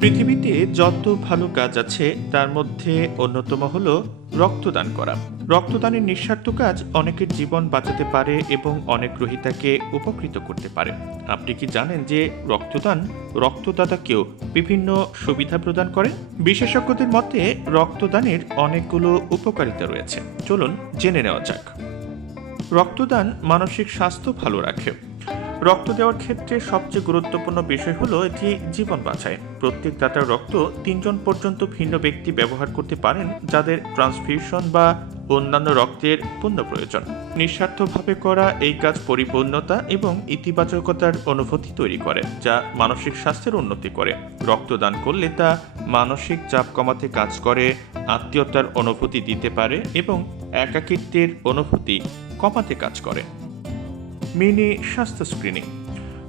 পৃথিবীতে যত ভালো কাজ আছে তার মধ্যে অন্যতম হলো রক্তদান করা। রক্তদানের নিঃস্বার্থ কাজ অনেকের জীবন বাঁচাতে পারে এবং অনেক গ্রহীতাকে উপকৃত করতে পারে। আপনি কি জানেন যে রক্তদাতাকেও বিভিন্ন সুবিধা প্রদান করে? বিশেষজ্ঞদের মতে রক্তদানের অনেকগুলো উপকারিতা রয়েছে। চলুন জেনে নেওয়া যাক। রক্তদান মানসিক স্বাস্থ্য ভালো রাখে। রক্ত দেওয়ার ক্ষেত্রে সবচেয়ে গুরুত্বপূর্ণ বিষয় হলো এটি জীবন বাঁচায়। প্রত্যেক দাতার রক্ত ৩ জন পর্যন্ত ভিন্ন ব্যক্তি ব্যবহার করতে পারেন যাদের ট্রান্সফিউশন বা অন্যান্য রক্তের পূর্ণ প্রয়োজন। নিঃস্বার্থভাবে করা এই কাজ পরিপূর্ণতা এবং ইতিবাচকতার অনুভূতি তৈরি করে, যা মানসিক স্বাস্থ্যের উন্নতি করে। রক্তদান করলে তা মানসিক চাপ কমাতে কাজ করে, আত্মীয়তার অনুভূতি দিতে পারে এবং একাকিত্বের অনুভূতি কমাতে কাজ করে। মিনি স্বাস্থ্য স্ক্রিনিং।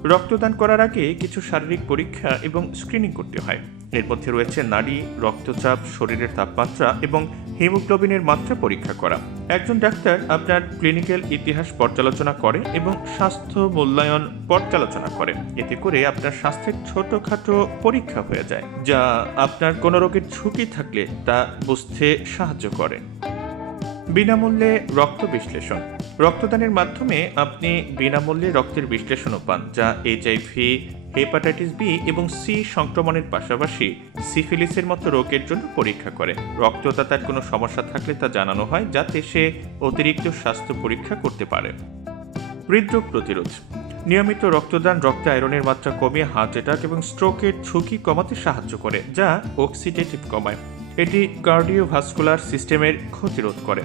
রক্তদান করার আগে কিছু শারীরিক পরীক্ষা এবং স্ক্রিনিং করতে হয়। এর মধ্যে রয়েছে নাড়ি, রক্তচাপ, শরীরের তাপমাত্রা এবং হিমোগ্লোবিনের মাত্রা পরীক্ষা করা। একজন ডাক্তার আপনার ক্লিনিক্যাল ইতিহাস পর্যালোচনা করে এবং স্বাস্থ্য মূল্যায়ন পর্যালোচনা করে। এতে করে আপনার স্বাস্থ্যের ছোটখাটো পরীক্ষা হয়ে যায়, যা আপনার কোনো রোগের ঝুঁকি থাকলে তা বুঝতে সাহায্য করে। বিনামূল্যে রক্ত বিশ্লেষণ। রক্তদানের মাধ্যমে আপনি বিনামূল্যে রক্তের বিশ্লেষণও পান, যা এইচআইভি, হেপাটাইটিস বি এবং সি সংক্রমণের পাশাপাশি সিফিলিসের মতো রোগের জন্য পরীক্ষা করে। রক্তদাতার কোনো সমস্যা থাকলে তা জানানো হয়, যাতে সে অতিরিক্ত স্বাস্থ্য পরীক্ষা করতে পারে। হৃদরোগ প্রতিরোধ। নিয়মিত রক্তদান রক্তে আয়রনের মাত্রা কমিয়ে হার্ট অ্যাটাক এবং স্ট্রোকের ঝুঁকি কমাতে সাহায্য করে, যা অক্সিডেটিভ কমায়। এটি কার্ডিওভাস্কুলার সিস্টেমের ক্ষতিরোধ করে।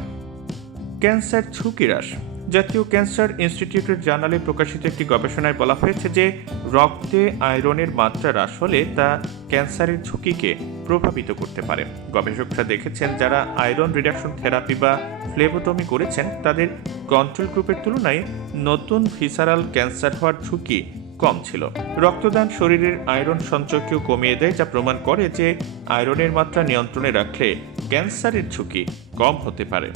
ক্যান্সার ঝুঁকি হ্রাস। জাতীয় ক্যান্সার ইনস্টিটিউটের জার্নালে প্রকাশিত একটি গবেষণায় বলা হয়েছে যে রক্তে আয়রনের মাত্রা হ্রাস হলে তা ক্যান্সারের ঝুঁকিকে প্রভাবিত করতে পারে। গবেষকরা দেখেছেন যারা আয়রন রিডাকশন থেরাপি বা ফ্লেবোটমি করেছেন তাদের কন্ট্রোল গ্রুপের তুলনায় নতুন ভিসারাল ক্যান্সার হওয়ার ঝুঁকি কম ছিল। রক্তদান শরীরের আয়রন সঞ্চয়কেও কমিয়ে দেয়, যা প্রমাণ করে যে আয়রনের মাত্রা নিয়ন্ত্রণে রাখলে ক্যান্সারের ঝুঁকি কম হতে পারে।